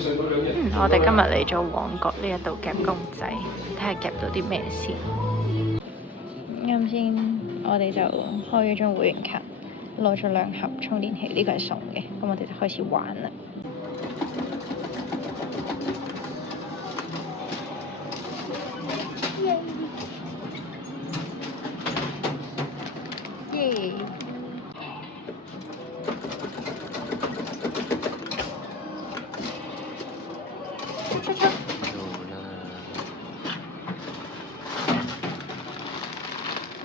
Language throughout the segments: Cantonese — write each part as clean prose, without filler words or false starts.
我哋今日嚟咗旺角呢一度夾公仔，睇下夾到啲咩先。啱先我哋就開咗張會員卡，攞咗2盒充電器，呢個係送嘅，咁我哋就開始玩啦。耶！出！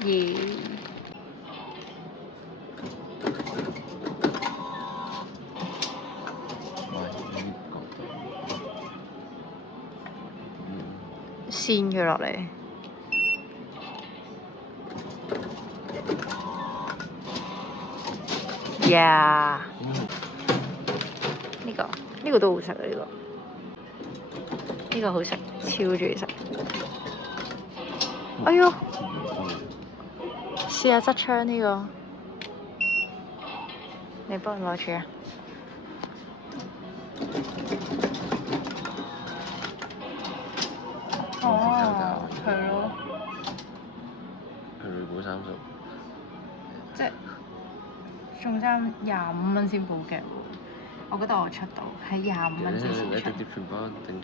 耶！跣佢落嚟。呀！呢個都好食啊！呢個好食，超中意食。哎呦！試下側槍呢個，你幫我攞住啊！哦，係咯。佢回本30，即係送衫25蚊先報嘅喎，我覺得我出到係25蚊先出。你直接全部頂槍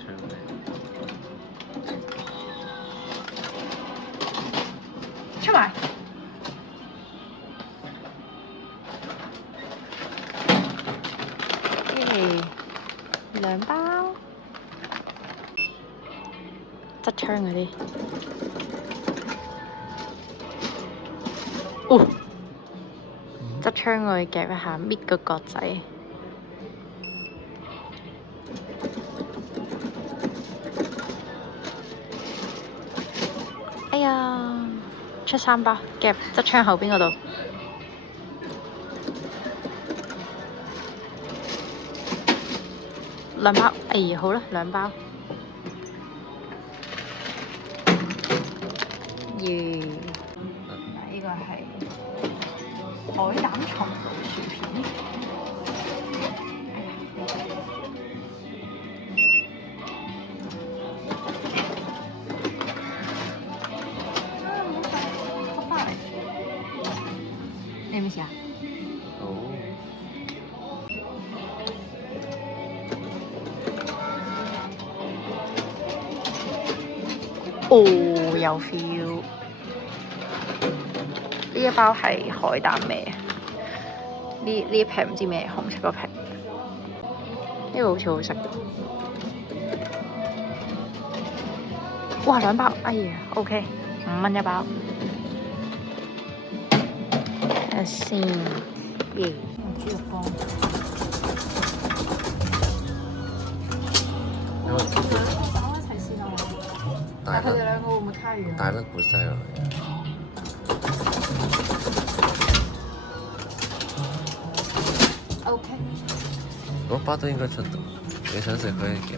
出埋。2包，側槍嗰啲。哦，側槍我要夾一下，搣個角仔。哎呀，出3包，夾側槍後邊嗰度。2包，哎呀，好啦，2包。耶！嗱，呢個係海膽松露薯片。好快！你有冇試啊？哦，有 feel。呢一包係海膽味，呢一撇唔知咩，紅色嗰撇。呢個好似好食。哇，2包，哎呀 ，OK， 5蚊1包。睇下先，耶！豬肉乾。但佢哋2個會唔會卡完？大粒撥晒落嚟。OK。嗰包都應該出到，你想食可以夾。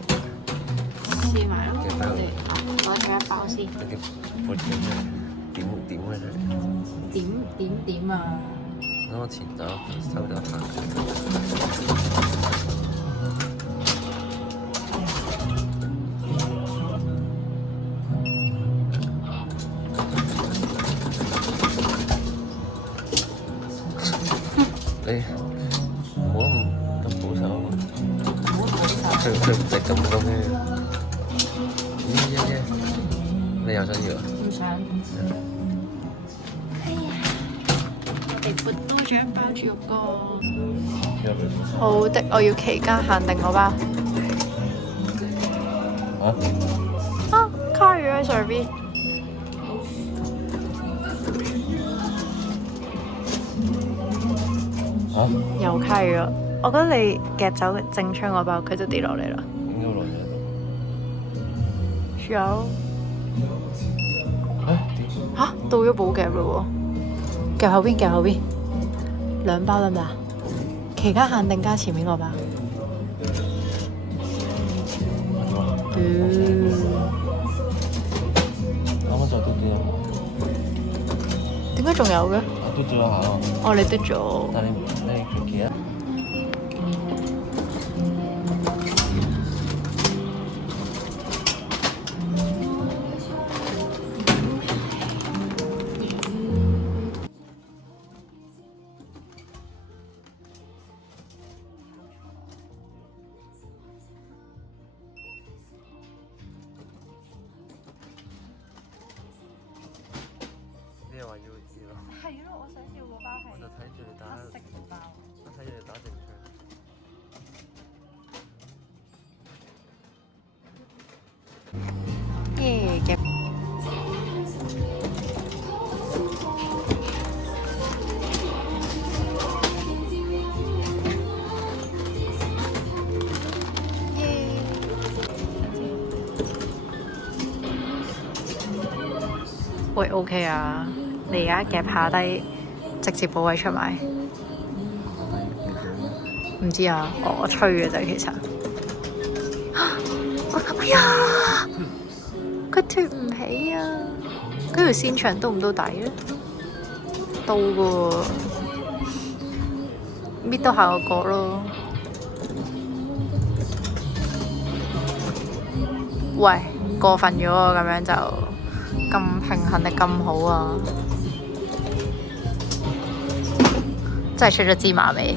試埋啦，我哋攞咗1包先。直接撥咗出嚟，點開出嚟。點啊！攞前走收咗下。你唔好咁保守啊！佢唔值咁多咩？你又想要啊？唔想。哎呀！我哋撥多咗1包豬肉乾。好的，我要期間限定嗰包。啊！卡住喺上邊。又卡咗，我覺得你夾走正槍嗰包，佢就跌落嚟啦。應該落咗。有。嚇！到咗補夾嘞喎，夾後邊2包得唔得？期間限定加前面嗰包。啱啱就嘟咗。點解仲有嘅？我嘟咗下咯。哦，你嘟咗。但你佢記得？如果我想要嗰包係我就睇住你打，黑色嗰包。我睇住你打正槍。耶嘅。喂，OK 啊！你而家夾下低，直接補位出賣。唔知啊，我吹嘅啫，其實。哎呀！佢脫唔起啊！佢條線長到唔到底咧？到嘅喎，搣到下個角咯。喂，過分咗喎！咁樣就咁平衡得咁好啊！真係出咗芝麻味。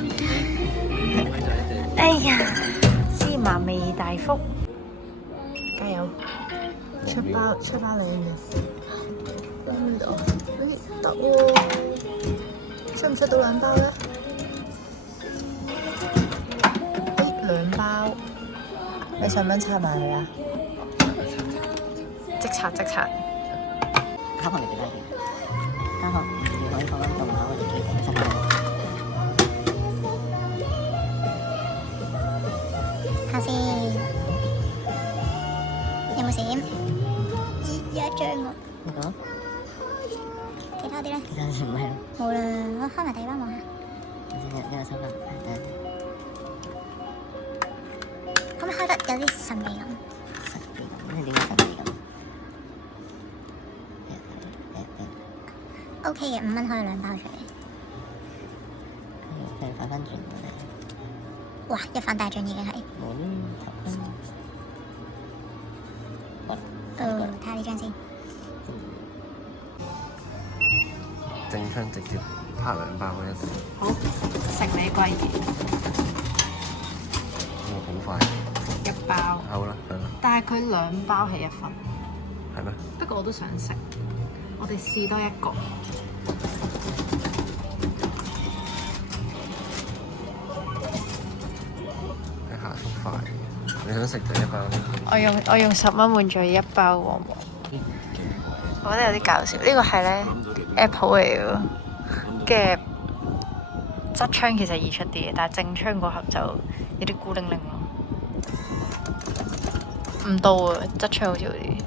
哎呀，芝麻味大福，加油！出包你嘅，呢度，得喎，出唔出到兩包咧？兩包，你想唔想拆埋佢啊？即拆。烤旁邊幾多錢？烤旁如果放喺度唔烤，我哋幾成10蚊。下先，有冇閃？有一張喎。唔講。其他啲咧？其他唔係咯。冇啦，我開埋第二包望下。呢個收翻。可唔可以開得有啲神秘感？神秘感？點解神秘感？O K 嘅，5蚊可以兩包出嚟。佢反翻轉嘅。哇！一番大將已經係。冇啦，頭分。睇下呢張先。正槍直接拍兩包一次。好，食你貴嘢。好快。一包。好啦，但係佢兩包係1份。係咩？不過我都想食，我哋試多一個。你下速快，你想食就一包呢？我用10蚊換咗一包黃黃。我覺得有啲搞笑，呢個係咧 Apple 嚟嘅，嘅側窗其實易出啲嘅，但係正窗嗰盒就有啲孤零零咯。唔到啊，側窗好似好啲。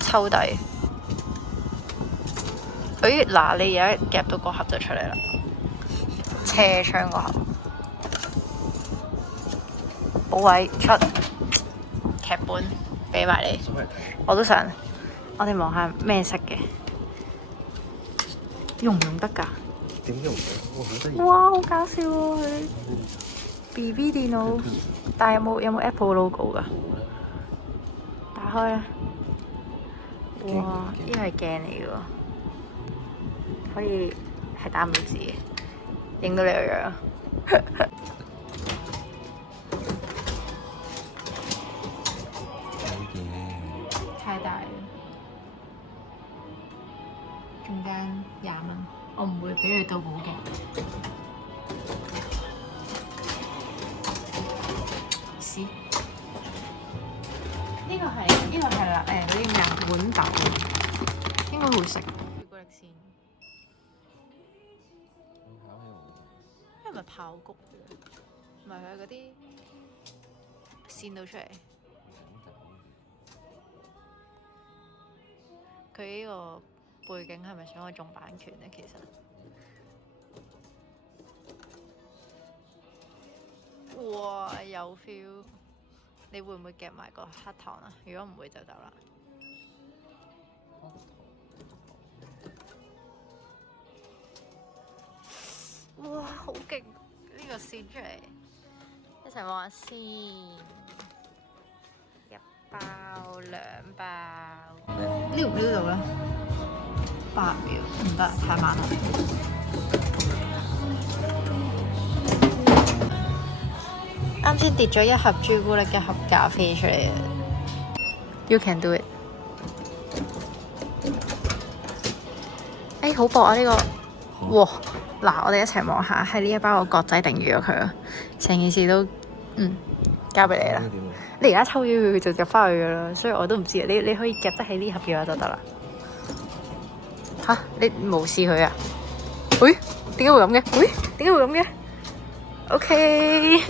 抽底。嗱，你而家夾到個盒就出嚟啦。車窗個盒。補位出。劇本俾埋你。我都想。我哋望下咩色嘅。用唔用得㗎？點用嘅？哇，好得意！哇，好搞笑喎佢。BB 電腦，但係有冇 Apple logo 㗎？打開啦！哇！呢個係鏡嚟嘅喎，可以係打唔到字嘅，影到你個樣。太大啦！中間20蚊，我唔會俾佢到好嘅。試。呢個係啦，嗰啲咩啊豌豆，應該好食。朱古力線，係咪爆谷？唔係佢嗰啲線到出嚟。佢呢個背景係咪想我中版權咧？其實，哇有 feel！你會唔會夾埋個黑糖啊？如果唔會就走啦。哇，好勁！呢個線出嚟，一齊望下先。1包2包。撩唔撩到咧？8秒，唔得，太慢啦。啱先跌咗一盒朱古力，一盒咖啡出嚟啊 ！You can do it。哎，好薄啊呢個！哇！嗱，我哋一齊望下，係呢一包個角仔定住咗佢啊！成件事都交俾你啦。你而家抽咗佢，佢就入翻去噶啦，所以我都唔知啊。你可以夾得起呢盒嘅話就得啦。吓，你無視佢啊？喂，點解會咁嘅？喂，點解會咁嘅？OK，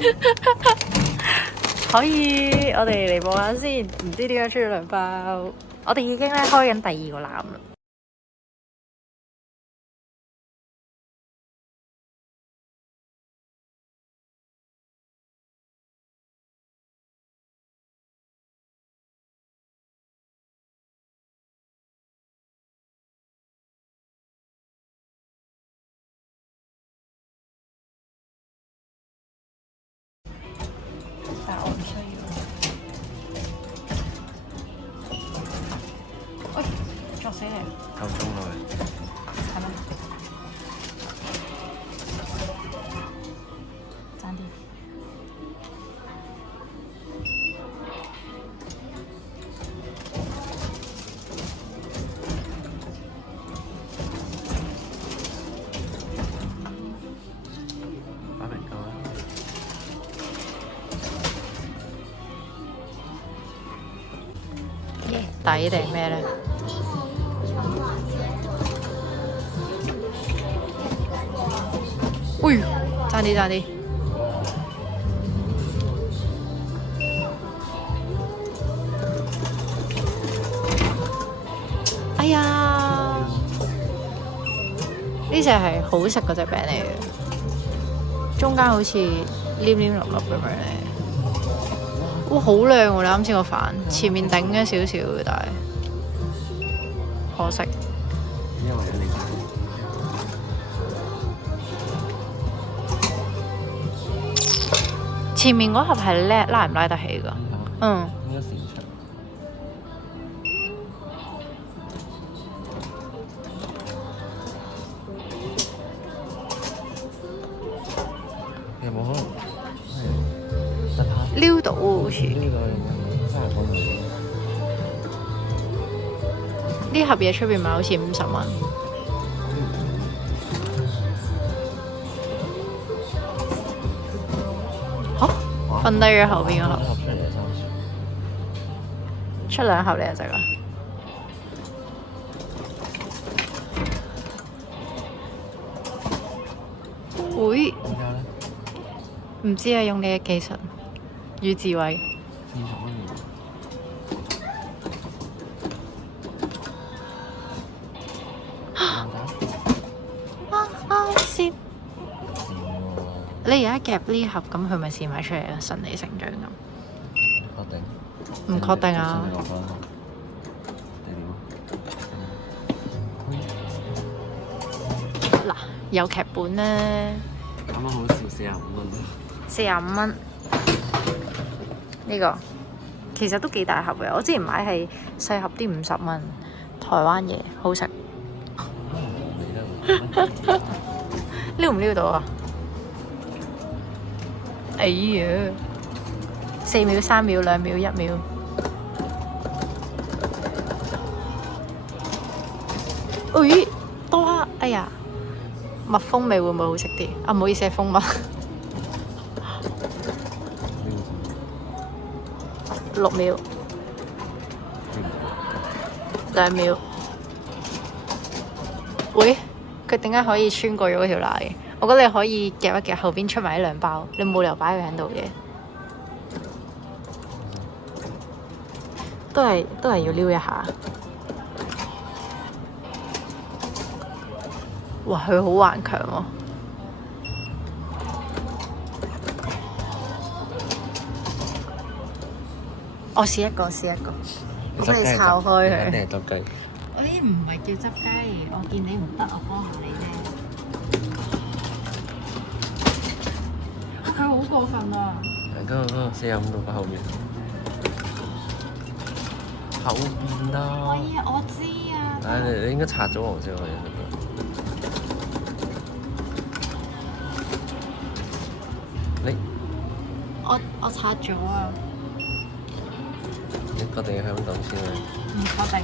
可以，我哋嚟望下先。唔知點解出咗兩包，我哋已經咧開緊第二個籃啦。但我唔需要。喂，作死你！夠鐘啦喂。係咪？爭啲。擺明夠啦。抵定咩咧？哎呦，爭啲爭啲！哎呀，呢隻係好食嗰隻餅嚟嘅，中間好似黏黏粒粒咁樣咧。哇，好靚喎！你啱先個飯，前面頂咗少少，但係可惜。因為你前面嗰盒係拉唔拉得起㗎？嗯。應該成長。有冇可能係得下？撩到喎，好似。呢個30公里。呢盒嘢出邊賣好似50蚊。嚇？瞓低咗後邊嗰盒。出兩盒嚟就得啦。會。點解咧？唔知啊，用你嘅技術與智慧。40蚊先。你而家夾呢盒，咁佢咪試埋出嚟啊？順理成章咁。確定？唔確定啊！嗱，有劇本咧。啱啱好笑45蚊。45蚊。呢個其實都幾大盒嘅，我之前買係細盒啲50蚊，台灣嘢好食。撩唔撩到啊？哎呀！4秒、3秒、2秒、1秒。咦，多啊！哎呀，蜜蜂味會唔會好食啲？啊，唔好意思，係蜂蜜。6秒。2秒。喂，佢點解可以穿過咗嗰條罅嘅？我覺得你可以夾一夾後邊出埋呢2包，你冇理由擺佢喺度嘅。都係要撩一下。哇，佢好頑強喎！我試一個，我幫你摷開佢。一定係執雞。我呢啲唔係叫執雞，我見你唔得，我幫下你啫。佢好過分啊！嗰個45度嘅後面。後面啊！我知啊。你應該拆咗我先可以。你我拆咗啊！你確定要喺咁先啊？唔確定。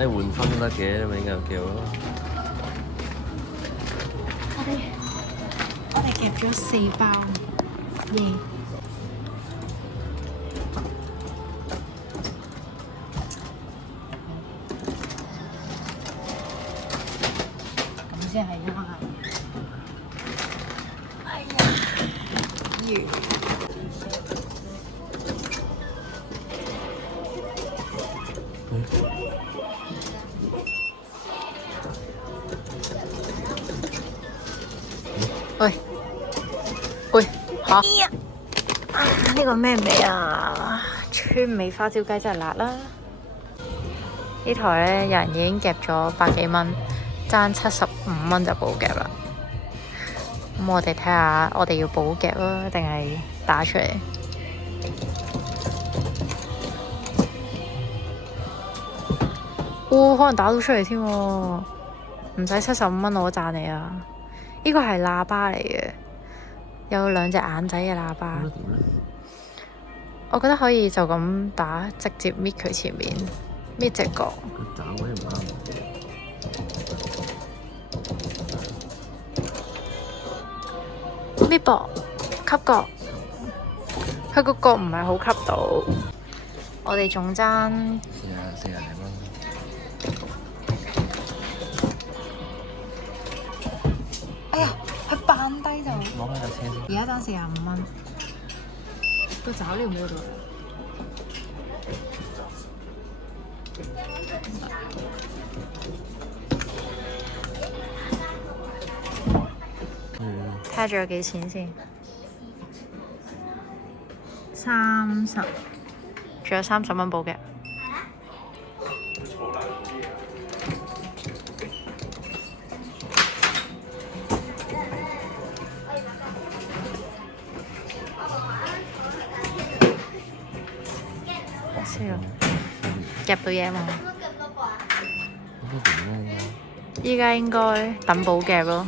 你換分都得嘅，咪應該幾好咯。我哋夾咗4包，耶！咁先係啱。哎呀，完。喂，喂，嚇！呢個咩味啊？川味花椒雞真係辣啦！呢台咧，有人已經夾咗100幾蚊，爭75蚊就補夾啦。咁我哋睇下，我哋要補夾啊，定係打出嚟？哦，可能打到出嚟添喎，唔使75蚊，我讚你啊！呢個係喇叭嚟嘅，有2隻眼仔嘅喇叭。我覺得可以就咁打，直接搣佢前面，搣隻角。佢打位唔啱。搣薄，吸角。佢個角唔係好吸到。我哋仲爭40零蚊。哎呀！佢扮低就攞翻架車先。而家爭45蚊，個爪呢冇度。睇下仲有幾錢先？30，仲有30蚊補嘅。夾到嘢嘛？依家應該等補夾咯。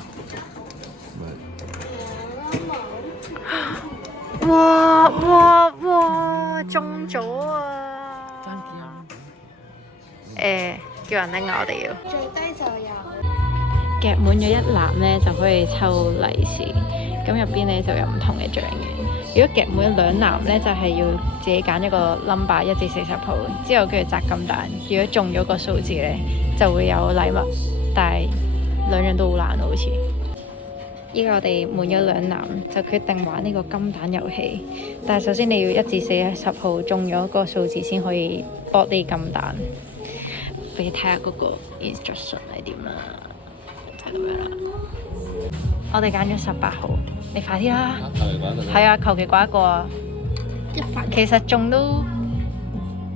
哇哇哇！中咗啊！叫人拎啊！我哋要最低就有夾滿咗1籃咧，就可以抽利是。咁入邊咧就有唔同嘅獎嘅。如果夾滿2籃咧，就係要自己揀一個 number 1至40號，之後跟住擲金蛋。如果中咗個數字咧，就會有禮物。但係2樣都好難，好似。依家我哋滿咗2籃，就決定玩呢個金蛋遊戲。但係首先你要1至40號中咗個數字先可以博啲金蛋。俾你睇下嗰個 instruction 係點啦，就係咁樣啦。我哋揀咗18號，你快啲啦！係啊，求其掛一個啊！其實中都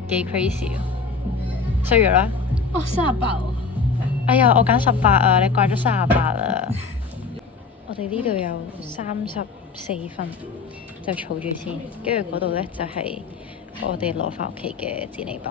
幾 crazy 啊！衰咗啦！哦，38喎！哎呀，我揀18啊，你掛咗38啦！我哋呢度有34分，就儲住先。跟住嗰度咧就係我哋攞翻屋企嘅戰利品。